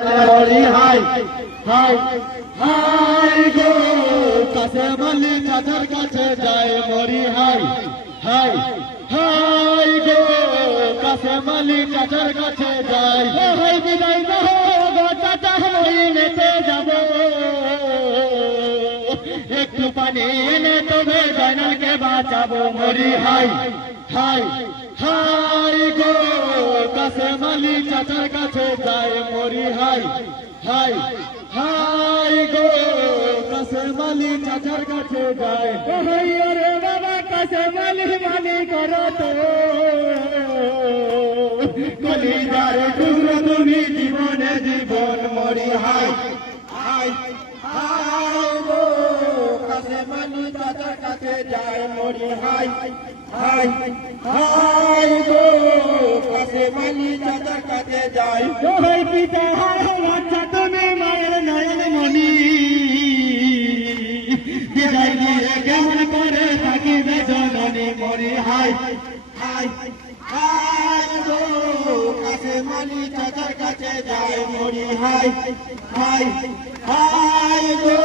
মরি high high high গো কাসেম আলী চাচার কাছে যায় মরি হাই হাই হাই গো কাসেম আলী চাচার কাছে যায় হাই বিদায় গো চাচা মরিনেতে যাব একটু পানি এনে তবে জয়নালকে বাঁচাবো মরি হাই হাই হাই গো কাসেম আলী চাচার কাছে যায় মরি হাই হাই হাই গো কাসেম আলী চাচার কাছে যায় রে বাবা কাসেম আলী মানি করো তো কলিজার টুকরো তুমি জীবনে জীবন মরি হাই হাই হাই গো কাসেম আলী চাচার কাছে যায় মরি হাই হাই হাই গো কাসেম আলী চাচার কাছে যায় হাই পিতা হাই বাচ্চা তুমি মায়ের নয়ন মনি বিদায় দিয়ে কেমন করে থাকিবে জননী মরি হাই হাই হাই গো কাসেম আলী চাচার কাছে যায় মরি হাই হাই হাই গো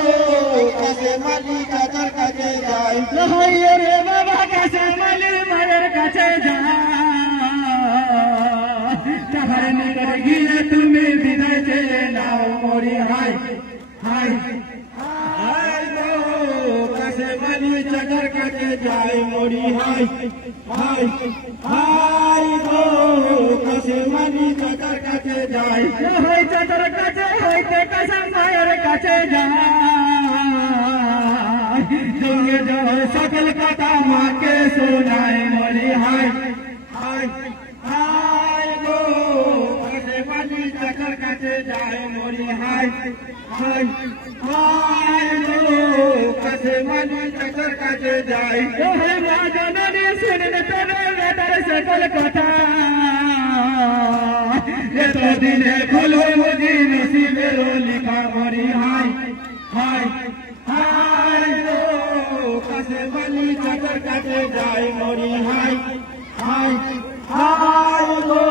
কাসেম আলী চাচার কাছে যায় হাই রে বাবা কাসেম আলী মায়ের কাছে যায় তাহার নিকট গিয়ে তুমি বিদায় চেয়ে নাও মরি হাই হাই হাই গো কাসেম আলী চাচার কাছে যায় মরি হাই হাই হাই গো কাসেম আলী চাচার কাছে যায় হাই চাচার কাছে হইতে কাসেম মায়ের কাছে যায় জঙ্গে জয় সকল কথা মাকে শোনায় মরি হাই হাই হাই গো কাসেম আলী চাচার কাছে যায় মরি হাই হাই হাই গো কাসেম আলী চাচার কাছে যায় হে মা জননী শুনে তবে বেটার সকল কথা এতদিনে খোলো বুঝি নসিবের লিখা মরি হাই হাই হাই গো কাসেম আলী চাচার কাছে যায় মরি হাই হাই হাই গো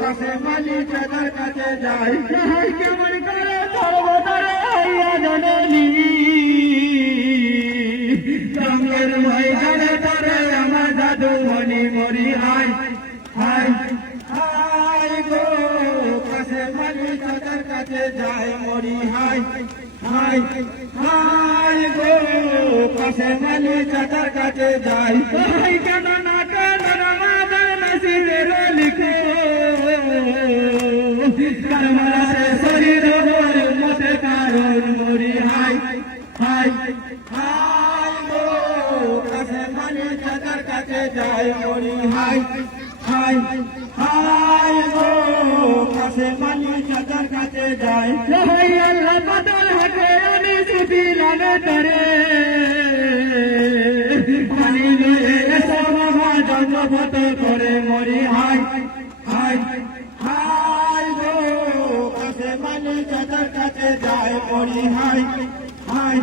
কাসেম আলী চাচার কাছে যায় হাই কেমন করে সর্বতারে হইয়া জননী রঙের ময়দানে তারে আমার জাদু মনি মরি হাই হাই হাই গো কাসেম আলী চাচার কাছে যায় মরি হাই হাই হাই গো কাসেম আলী চাচার কাছে যায় হাই কেন না কেন আমাদের নসিবের লিখো কারমালা সে শরীর মতে কারণ মরি হাই হাই হাই গো কাসেম আলী চাচার কাছে যায় মরি হাই হাই হাই গো কাসেম আলী চাচার কাছে যায় হাই আল্লাহ বদল হকে আমি ছুটি লানে তরে পানি লয়ে এসো বাবা জন্মভত করে মরি হাই হাই হাই গো কাসেম আলী চাচার কাছে যায় মরি হাই হাই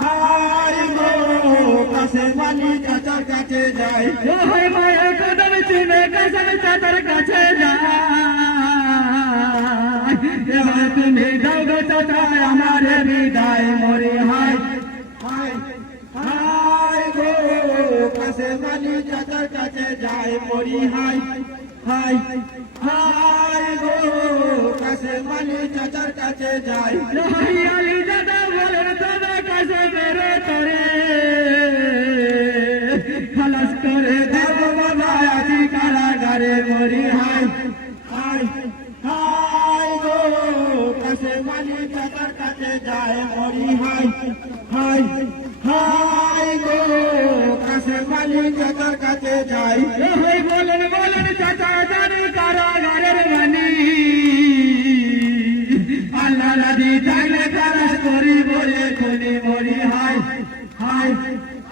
হাই গো কাসেম আলী চাচার কাছে যায় হাই মায়ের কদম চিনে কাসেম চাচার কাছে যায় এবার তুমি দাও গো চাচা আমার বিদায় মরি হাই হাই হাই গো কাসেম আলী চাচার কাছে যায় মরি হাই হাই হাই গো কাসেম আলী চাচার কাছে যায় হাই আলী দাদা বলেন তবে কাসেমের তরে খালাস করে দেব বাবা আছি কারাগারে মরি হাই হাই হাই গো কাসেম আলী চাচার কাছে যায় মরি হাই হাই হাই গো কাসেম আলী চাচার কাছে যায় হাই বলেন বলেন চাচা জানি কারাগারের মানি আল্লাহ রাজি চাইলে খালাস করি বলে খুনি মরি হাই হাই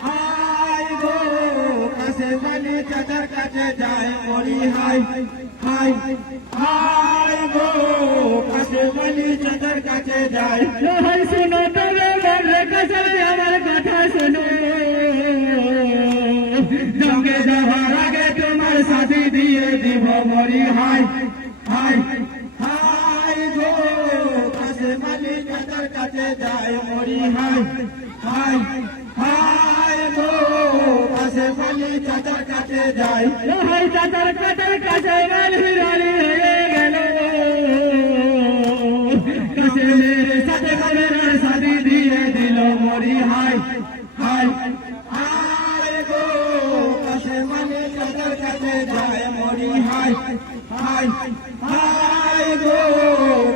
হাই গো কাসেম আলী চাচার কাছে যায় মরি হাই হাই হাই গো কাসেম আলী চাচার কাছে যায় হাই শুনো তবে বলে কাসেম আমার কথা শুনো জঙ্গে যাওয়ার আগে তোমার সাথী দিয়ে দিব মরি হাই হাই হাই গো কাছে যায় মরি হাই হাই হাই গো কাছে মালি চাচার কাছে যায় হাই চাচার কাছে গালি গালি হয়ে গেল কাছে সাথে ঘরের সাথী দিয়ে দিল মরি হাই হাই হাই গো কাছে মালি চাচার কাছে যায় মরি হাই হাই হাই গো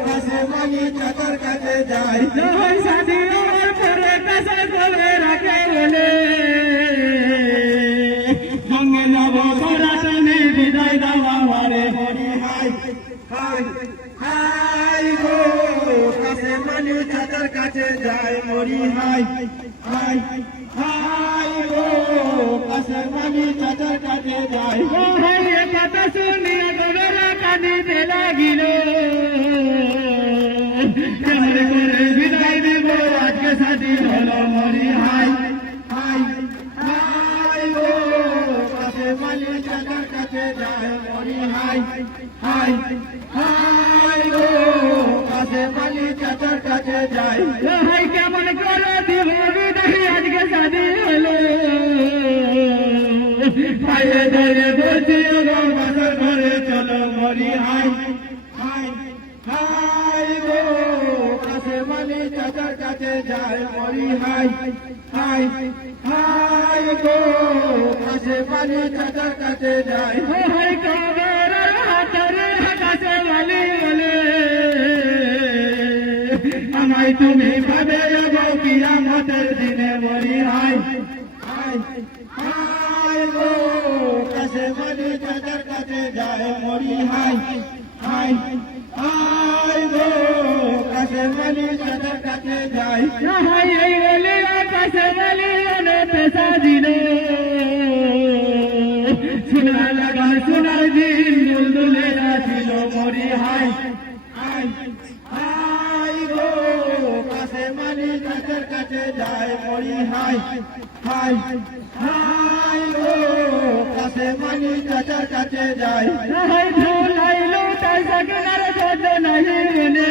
কাছে মালি চাচার কাছে যায় হাই সাথী আমার পরে কাছে করে রাখে বলে সঙ্গে যাব তোরা তুমি বিদায় দাও আমারে মরি হাই হাই হাই গো কাছে মালি চাচার কাছে যায় মরি হাই হাই হাই গো কাছে মালি চাচার কাছে যায় হাই এ কথা শুনিয়া গোবর কাঁদিতে লাগিল কেমন করে বিদায় দিব আজকে সাথী হলো মরি হাই হাই হাই গো কাছে মালি চাচার কাছে যায় মরি হাই হাই হাই গো কাছে মালি চাচার কাছে যায় হাই কেমন করে দিব বিদায় আজকে সাথী হলো পায়ে ধরে বলছি গো বাসর ঘরে চলো মরি হাই হাই হাই গো কাছে মালি চাচার কাছে যায় মরি হাই হাই হাই গো কাছে মালি চাচার কাছে যায় হাই কবর হাতের কাছে বলি বলে আমায় তুমি পাবে গো কিয়ামতের দিনে মরি হাই হাই হাই গো কাছে মালি চাচার কাছে যায় মরি হাই হাই হাই গো কাছে মালি চাচার কাছে যায় হাই এই বলে কাছে বলি পেশা দিল সোনা লাগা সোনার দিন দুলদুলে ছিল মরি হাই হাই হাই গো কাছে মালি চাচার কাছে যায় মরি হাই হাই হাই গো কাছে মালি চাচার কাছে যায় হাই ধুলাইলো তাই সকিনার ছোট নাহি বলে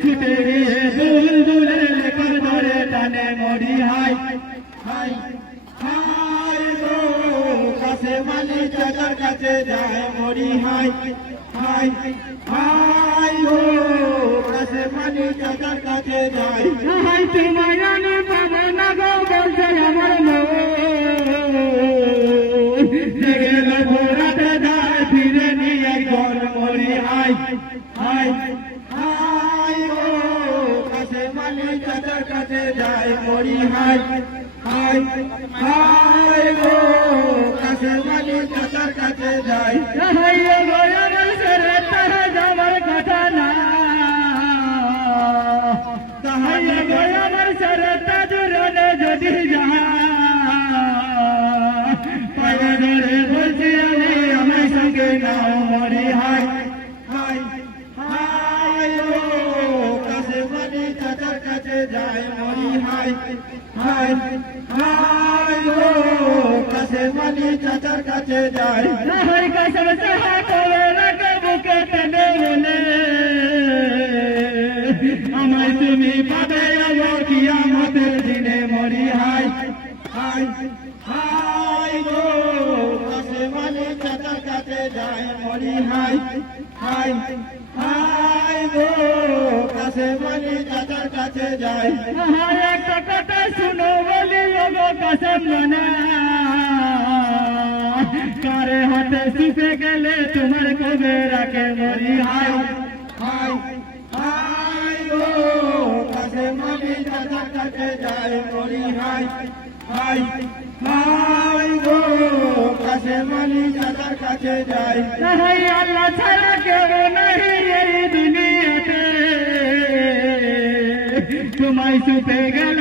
ছুটে গিয়ে দুলদুলে লেকর ধরে টানে মরি হাই হাই হাই গো কাছে মালি চাচার কাছে যায় মরি হাই হাই হাই গো কাছে মালি চাচার কাছে যায় হাই তোমায় আমি পাবো না গো বলছে আমার মন জেগে লোভ রাতে যায় ফিরে নিয়ে ঘর মরি হাই হাই হাই গো কাছে মালি চাচার কাছে যায় মরি হাই হাই হাই গো কাছে মালি চাচার কাছে যায় হাই গো আমার সেরে তারা যাবার কথা না হাই গো আমার সেরে তাজুরনে যদি যা পায়ে ধরে বলছি আমি আমার সঙ্গে নাও মরি হাই হাই হাই গো কাছে মালি চাচার কাছে যায় মরি হাই হাই হাই গো কাছে মালি চাচার কাছে যায় হাই কসম চাহা করে রাখে বুকে টেনে বলে আমায় তুমি পাবে আলো কিয়ামতের দিনে মরি হাই হাই হাই গো কাছে মালি চাচার কাছে যায় মরি হাই হাই হাই গো কাছে মালি চাচার কাছে যায় হাই একটা কথা শুনো বলি গো কসম না কারে হাতে সুপে গেলে তোমার কবে রাখে মরি হাই হাই হাই গো কাছে মালি চাচার কাছে যায় মরি হাই হাই হাই গো কাছে মালি চাচার কাছে যায় হাই আল্লাহ ছাড়া কেউ নাই এই দুনিয়াতে তোমায় সুপে গেল